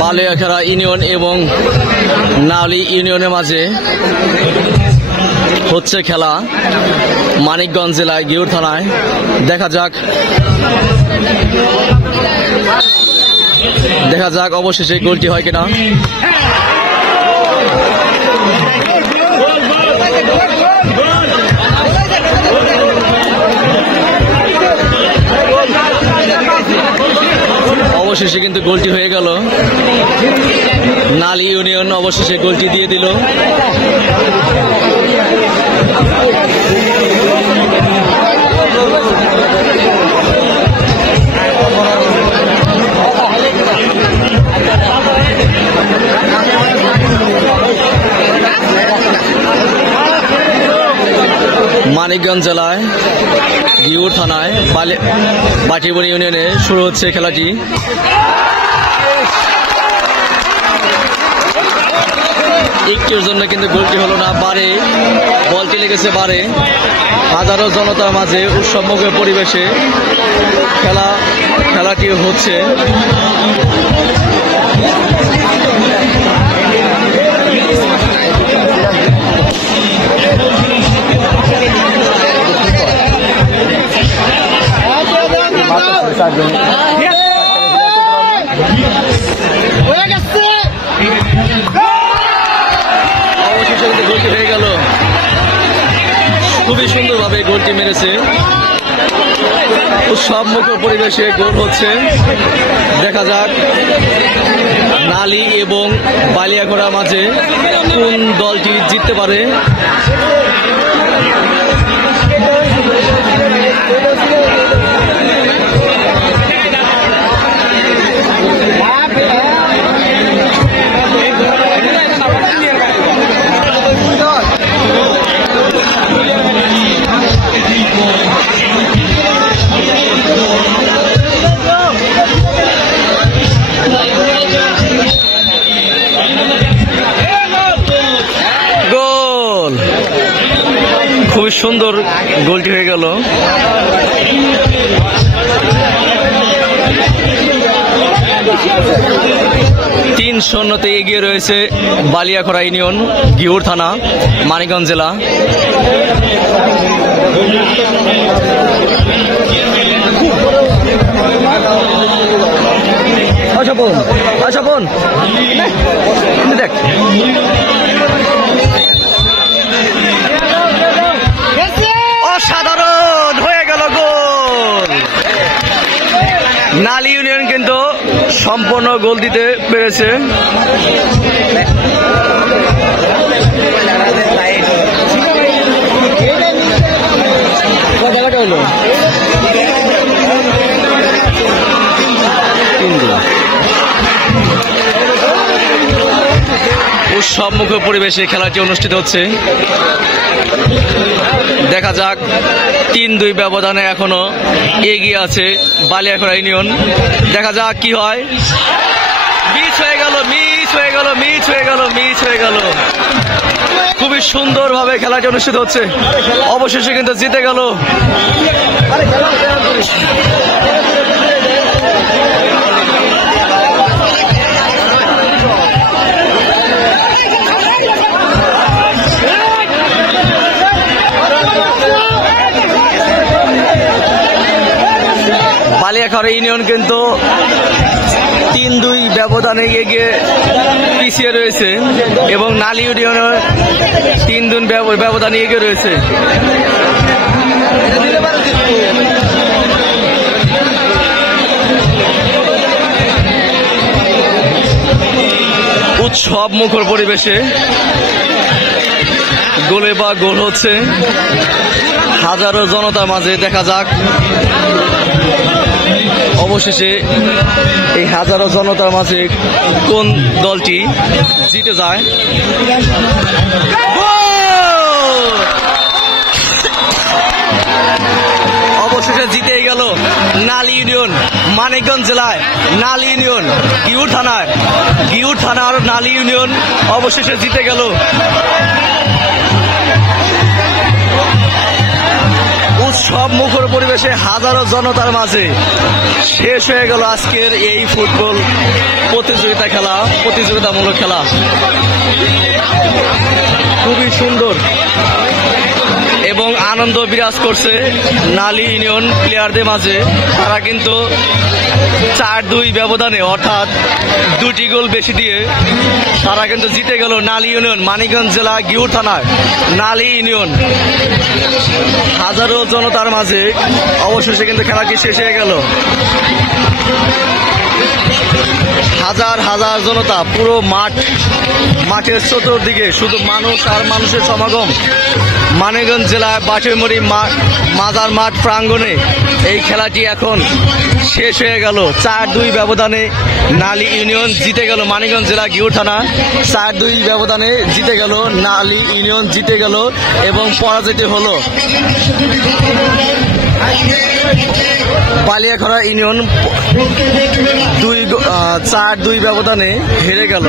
বালিয়াখাড়া union এবং নাওলি ইউনিয়নের মাঝে হচ্ছে খেলা মানিকগঞ্জ জেলায় গিউর থানায়। দেখা যাক অবশেষে গোলটি হয় কিনা। অবশেষে কিন্তু গোলটি হয়ে গেল। নালি ইউনিয়ন অবশেষে গোলটি দিয়ে দিল। মানিকগঞ্জ জেলায় গিউর থানায় বাটিবনি ইউনিয়নে শুরু হচ্ছে খেলাটি। একটির জন্য কিন্তু গোলটি হলো না, বারে বলটি লেগেছে বারে। হাজারো জনতার মাঝে উৎসবমুখর পরিবেশে খেলাটি হচ্ছে। অবশেষে গোলটি হয়ে গেল। খুবই সুন্দরভাবে গোলটি মেরেছে। উৎসবমুখর পরিবেশে গোল হচ্ছে। দেখা যাক নালি এবং বালিয়াখাড়ার মাঝে কোন দলটি জিততে পারে। খুবই সুন্দর গোলটি হয়ে গেল। 3-0 এগিয়ে রয়েছে বালিয়াখাড়া ইউনিয়ন গিউর থানা মানিকগঞ্জ জেলা। আচ্ছা বোন দেখ অসাধারণ হয়ে গেল গোল। নালি ইউনিয়ন কিন্তু সম্পূর্ণ গোল দিতে পেরেছে। উৎসবমুখর পরিবেশে খেলাটি অনুষ্ঠিত হচ্ছে। দেখা যাক 3-2 ব্যবধানে এখনো এগিয়ে আছে বালিয়াখাড়া ইউনিয়ন। দেখা যাক কি হয়। মিস হয়ে গেল। খুবই সুন্দরভাবে খেলাটি অনুষ্ঠিত হচ্ছে। অবশেষে কিন্তু জিতে গেল। বালিয়াখাড়া ইউনিয়ন কিন্তু 3-2 ব্যবধানে এগিয়ে পিছিয়ে রয়েছে এবং নালি ইউনিয়নের 3-2 ব্যবধানে এগিয়ে রয়েছে। উৎসব মুখর পরিবেশে গোলে বা গোল হচ্ছে। হাজারো জনতার মাঝে দেখা যাক অবশেষে এই হাজারো জনতার মাঝে কোন দলটি জিতে যায়। অবশেষে জিতে গেল নালি ইউনিয়ন মানিকগঞ্জ জেলায় নালি ইউনিয়ন গিউর থানার নালি ইউনিয়ন অবশেষে জিতে গেল। উৎসব মুখর পরিবেশে হাজারো জনতার মাঝে শেষ হয়ে গেল আজকের এই ফুটবল প্রতিযোগিতামূলক খেলা। খুবই সুন্দর এবং আনন্দ বিরাজ করছে নালী ইউনিয়ন প্লেয়ারদের মাঝে। তারা কিন্তু 4-2 ব্যবধানে অর্থাৎ 2টি গোল বেশি দিয়ে তারা কিন্তু জিতে গেল নালী ইউনিয়ন, মানিকগঞ্জ জেলা গিউর থানার নালী ইউনিয়ন। হাজারো জনতার মাঝে অবশেষে কিন্তু খেলাটি শেষ হয়ে গেল। হাজার হাজার জনতা, পুরো মাঠের চতুর্দিকে শুধু মানুষ আর মানুষের সমাগম। মানিকগঞ্জ জেলার বাটিমুড়ি মাজার মাঠ প্রাঙ্গণে এই খেলাটি এখন শেষ হয়ে গেল। 4-2 ব্যবধানে নালী ইউনিয়ন জিতে গেল, মানিকগঞ্জ জেলা গিউর থানা 4-2 ব্যবধানে জিতে গেল, নালী ইউনিয়ন জিতে গেল এবং পরাজিত হলো বালিয়াখড়া ইউনিয়ন 4-2 ব্যবধানে হেরে গেল।